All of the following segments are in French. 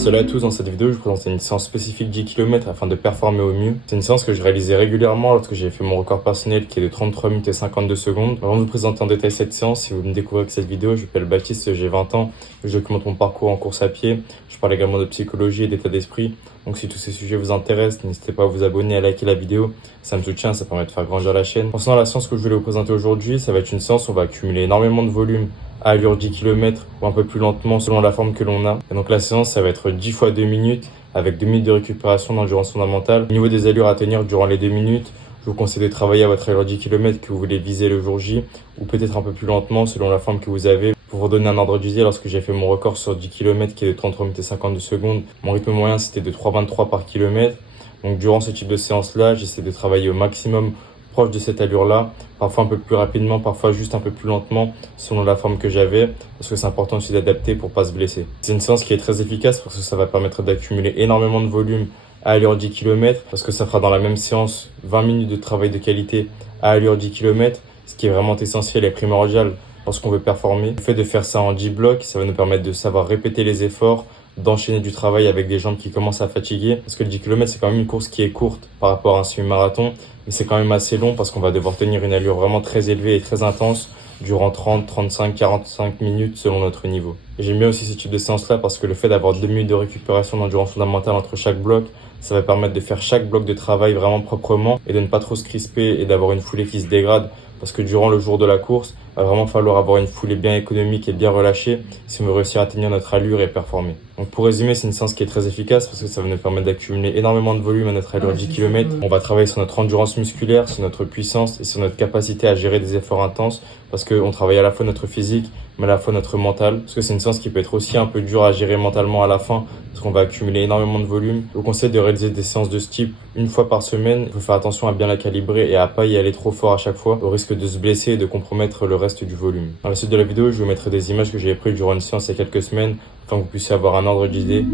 Salut à tous, dans cette vidéo, je vous présente une séance spécifique 10 km afin de performer au mieux. C'est une séance que je réalisais régulièrement lorsque j'ai fait mon record personnel qui est de 33 minutes et 52 secondes. Avant de vous présenter en détail cette séance, si vous me découvrez avec cette vidéo, je m'appelle Baptiste, j'ai 20 ans, je documente mon parcours en course à pied. Je parle également de psychologie et d'état d'esprit. Donc si tous ces sujets vous intéressent, n'hésitez pas à vous abonner, à liker la vidéo. Ça me soutient, ça permet de faire grandir la chaîne. Concernant la séance que je voulais vous présenter aujourd'hui, ça va être une séance où on va accumuler énormément de volume à allure 10 km ou un peu plus lentement selon la forme que l'on a. Et donc la séance, ça va être 10 fois 2 minutes avec 2 minutes de récupération d'endurance fondamentale. Au niveau des allures à tenir durant les 2 minutes, je vous conseille de travailler à votre allure 10 km que vous voulez viser le jour J ou peut-être un peu plus lentement selon la forme que vous avez. Pour vous donner un ordre d'idée, lorsque j'ai fait mon record sur 10 km qui est de 33 minutes et 52 secondes, mon rythme moyen c'était de 3,23 par kilomètre. Donc durant ce type de séance-là, j'essaie de travailler au maximum proche de cette allure-là, parfois un peu plus rapidement, parfois juste un peu plus lentement selon la forme que j'avais, parce que c'est important aussi d'adapter pour pas se blesser. C'est une séance qui est très efficace parce que ça va permettre d'accumuler énormément de volume à allure 10 km, parce que ça fera dans la même séance 20 minutes de travail de qualité à allure 10 km, ce qui est vraiment essentiel et primordial lorsqu'on veut performer. Le fait de faire ça en 10 blocs, ça va nous permettre de savoir répéter les efforts, d'enchaîner du travail avec des jambes qui commencent à fatiguer. Parce que le 10 km, c'est quand même une course qui est courte par rapport à un semi-marathon, mais c'est quand même assez long parce qu'on va devoir tenir une allure vraiment très élevée et très intense durant 30, 35, 45 minutes selon notre niveau. Et j'aime bien aussi ce type de séance-là parce que le fait d'avoir 2 minutes de récupération d'endurance fondamentale entre chaque bloc, ça va permettre de faire chaque bloc de travail vraiment proprement et de ne pas trop se crisper et d'avoir une foulée qui se dégrade. Parce que durant le jour de la course, il va vraiment falloir avoir une foulée bien économique et bien relâchée si on veut réussir à tenir notre allure et performer. Donc pour résumer, c'est une séance qui est très efficace parce que ça va nous permettre d'accumuler énormément de volume à notre allure 10 km. On va travailler sur notre endurance musculaire, sur notre puissance et sur notre capacité à gérer des efforts intenses parce qu'on travaille à la fois notre physique mais à la fois notre mental. Parce que c'est une séance qui peut être aussi un peu dure à gérer mentalement à la fin parce qu'on va accumuler énormément de volume. Je vous conseille de réaliser des séances de ce type une fois par semaine. Il faut faire attention à bien la calibrer et à pas y aller trop fort à chaque fois au risque de se blesser et de compromettre le reste du volume. Dans la suite de la vidéo, je vous mettrai des images que j'ai prises durant une séance il y a quelques semaines afin que vous puissiez avoir un ordre d'idée.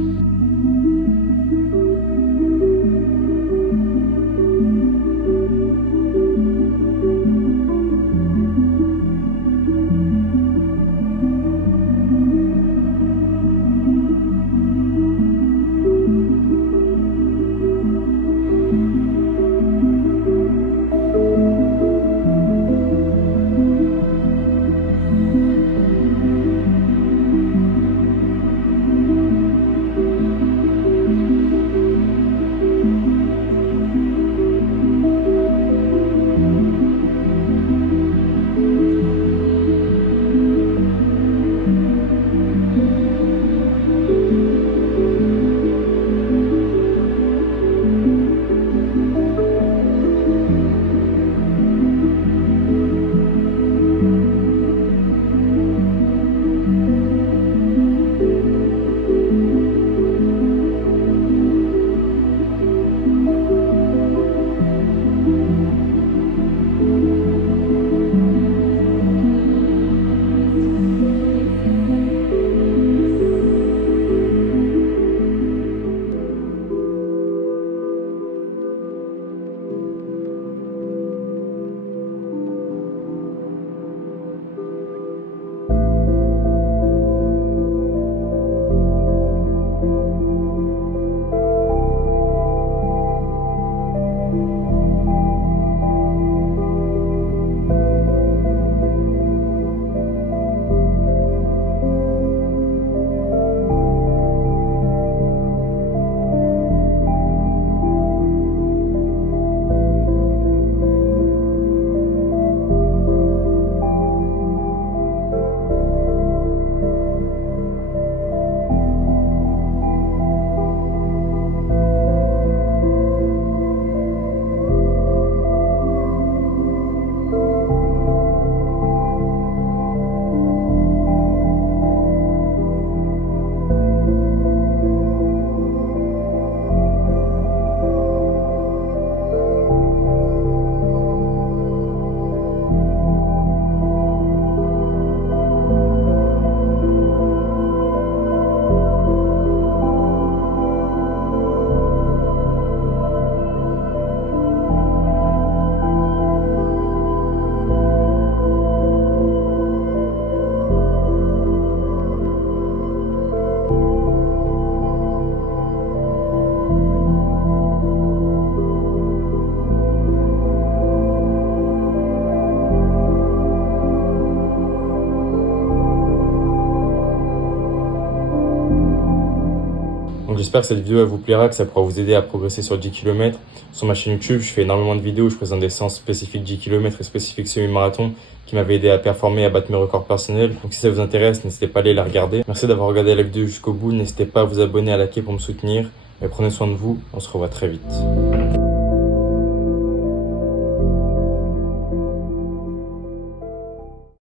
Donc j'espère que cette vidéo elle vous plaira, que ça pourra vous aider à progresser sur 10 km. Sur ma chaîne YouTube, je fais énormément de vidéos où je présente des séances spécifiques 10 km et spécifiques semi-marathon qui m'avaient aidé à performer et à battre mes records personnels. Donc si ça vous intéresse, n'hésitez pas à aller la regarder. Merci d'avoir regardé la vidéo jusqu'au bout. N'hésitez pas à vous abonner, à liker pour me soutenir. Et prenez soin de vous. On se revoit très vite.